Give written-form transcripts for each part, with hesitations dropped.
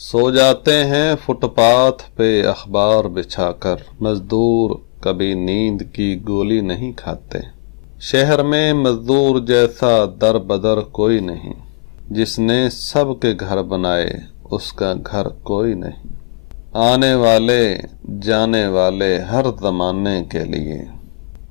सो जाते हैं फुटपाथ पे अखबार बिछा कर, मजदूर कभी नींद की गोली नहीं खाते। शहर में मजदूर जैसा दर बदर कोई नहीं, जिसने सबके घर बनाए उसका घर कोई नहीं। आने वाले जाने वाले हर जमाने के लिए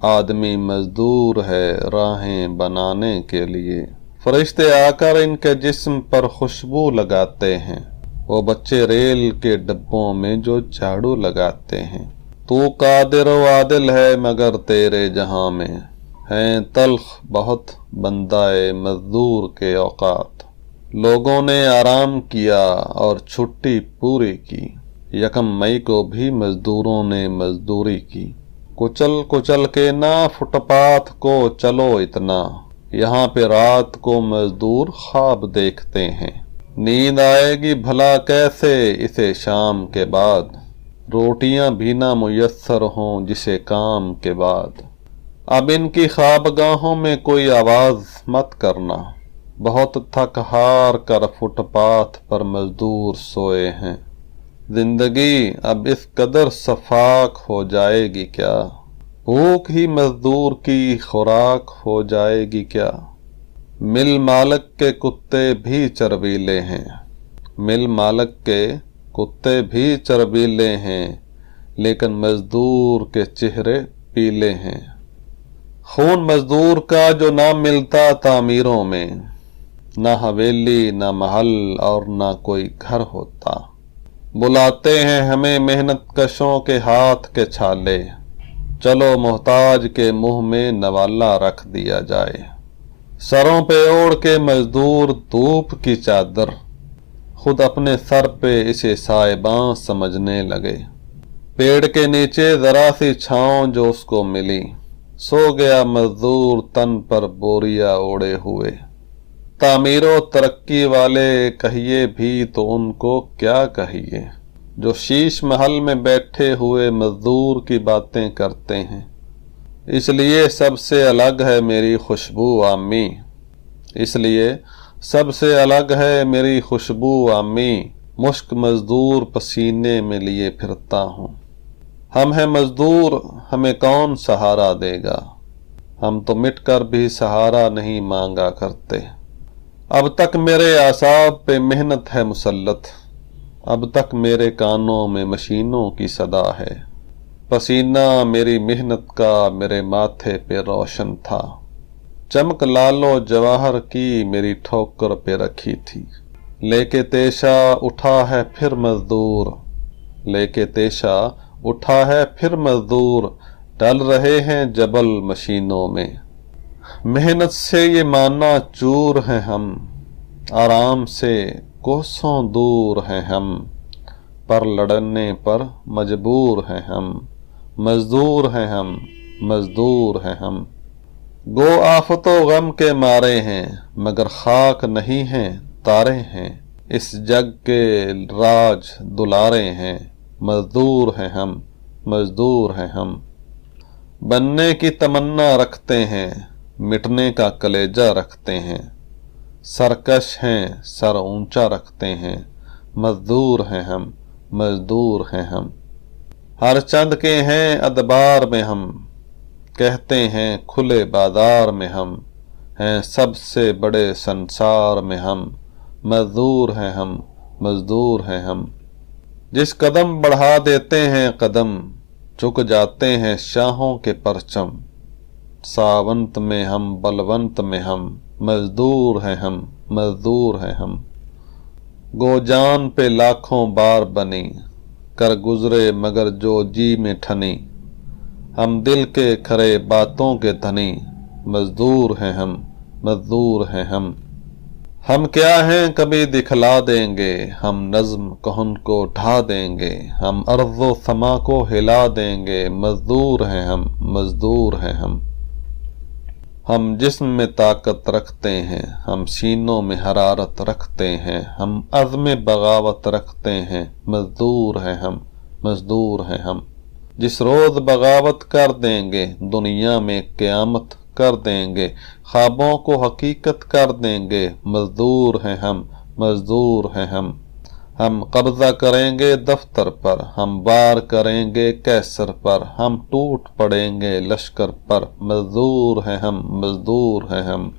आदमी मजदूर है राहें बनाने के लिए। फरिश्ते आकर इनके जिस्म पर खुशबू लगाते हैं, वो बच्चे रेल के डब्बों में जो झाड़ू लगाते हैं। तू कादिर व आदिल है मगर तेरे जहां में हैं तल्ख बहुत बंदाए मजदूर के औकात। लोगों ने आराम किया और छुट्टी पूरी की, यकम मई को भी मजदूरों ने मजदूरी की। कुचल कुचल के ना फुटपाथ को चलो इतना, यहाँ पे रात को मजदूर ख्वाब देखते हैं। नींद आएगी भला कैसे इसे शाम के बाद, रोटियां भी ना मुयस्सर हों जिसे काम के बाद। अब इनकी ख्वाबगाहों में कोई आवाज मत करना, बहुत थक हार कर फुटपाथ पर मजदूर सोए हैं। जिंदगी अब इस कदर सफाक हो जाएगी क्या, भूख ही मजदूर की खुराक हो जाएगी क्या। मिल मालक के कुत्ते भी चरबीले हैं, मिल मालक के कुत्ते भी चरबीले हैं, लेकिन मजदूर के चेहरे पीले हैं। खून मजदूर का जो ना मिलता तामीरों में, ना हवेली ना महल और ना कोई घर होता। बुलाते हैं हमें मेहनत कशों के हाथ के छाले, चलो मोहताज के मुंह में नवाला रख दिया जाए। सरों पे ओढ़ के मजदूर धूप की चादर, खुद अपने सर पे इसे साहिबां समझने लगे। पेड़ के नीचे जरा सी छांव जो उसको मिली, सो गया मजदूर तन पर बोरिया ओढ़े हुए। तामीरो तरक्की वाले कहिए भी तो उनको क्या कहिए, जो शीश महल में बैठे हुए मजदूर की बातें करते हैं। इसलिए सबसे अलग है मेरी खुशबू आमी, इसलिए सबसे अलग है मेरी खुशबू आमी। मुश्क मजदूर पसीने में लिए फिरता हूँ। हम हैं मजदूर हमें कौन सहारा देगा, हम तो मिट कर भी सहारा नहीं मांगा करते। अब तक मेरे आसाब पे मेहनत है मुसल्लत, अब तक मेरे कानों में मशीनों की सदा है। पसीना मेरी मेहनत का मेरे माथे पे रोशन था, चमक लालो जवाहर की मेरी ठोकर पे रखी थी। लेके तेशा उठा है फिर मजदूर, लेके तेशा उठा है फिर मजदूर, डल रहे हैं जबल मशीनों में। मेहनत से ये माना चूर हैं हम, आराम से कोसों दूर हैं हम, पर लड़ने पर मजबूर हैं हम, मजदूर हैं हम, मजदूर हैं हम। गो आफतो गम के मारे हैं मगर खाक नहीं हैं तारे हैं, इस जग के राज दुलारे हैं, मजदूर हैं हम, मजदूर हैं हम। बनने की तमन्ना रखते हैं, मिटने का कलेजा रखते हैं, सरकश हैं सर ऊंचा रखते हैं, मजदूर हैं हम, मजदूर हैं हम। हर चंद के हैं अदबार में हम, कहते हैं खुले बाजार में हम, हैं सबसे बड़े संसार में हम, मजदूर हैं हम, मजदूर हैं हम। जिस कदम बढ़ा देते हैं कदम, झुक जाते हैं शाहों के परचम। सावंत में हम बलवंत में हम, मजदूर हैं हम, मजदूर हैं हम। गोजान पे लाखों बार बनी, कर गुजरे मगर जो जी में ठनी। हम दिल के खरे बातों के धनी, मजदूर हैं हम, मजदूर हैं हम। हम क्या हैं कभी दिखला देंगे, हम नज्म कहन को ढा देंगे, हम अर्ज़ो समा को हिला देंगे, मजदूर हैं हम, मजदूर हैं हम। हम जिस्म में ताकत रखते हैं, हम सीनों में हरारत रखते हैं, हम अज़्म बगावत रखते हैं, मजदूर हैं हम, मजदूर हैं हम। जिस रोज़ बगावत कर देंगे दुनिया में क़यामत कर देंगे, ख्वाबों को हकीकत कर देंगे, मजदूर हैं हम, मजदूर हैं हम। ہم قبضہ کریں گے دفتر پر، ہم وار کریں گے کیسر پر، ہم ٹوٹ پڑیں گے لشکر پر، مزدور ہیں ہم، مزدور ہیں ہم۔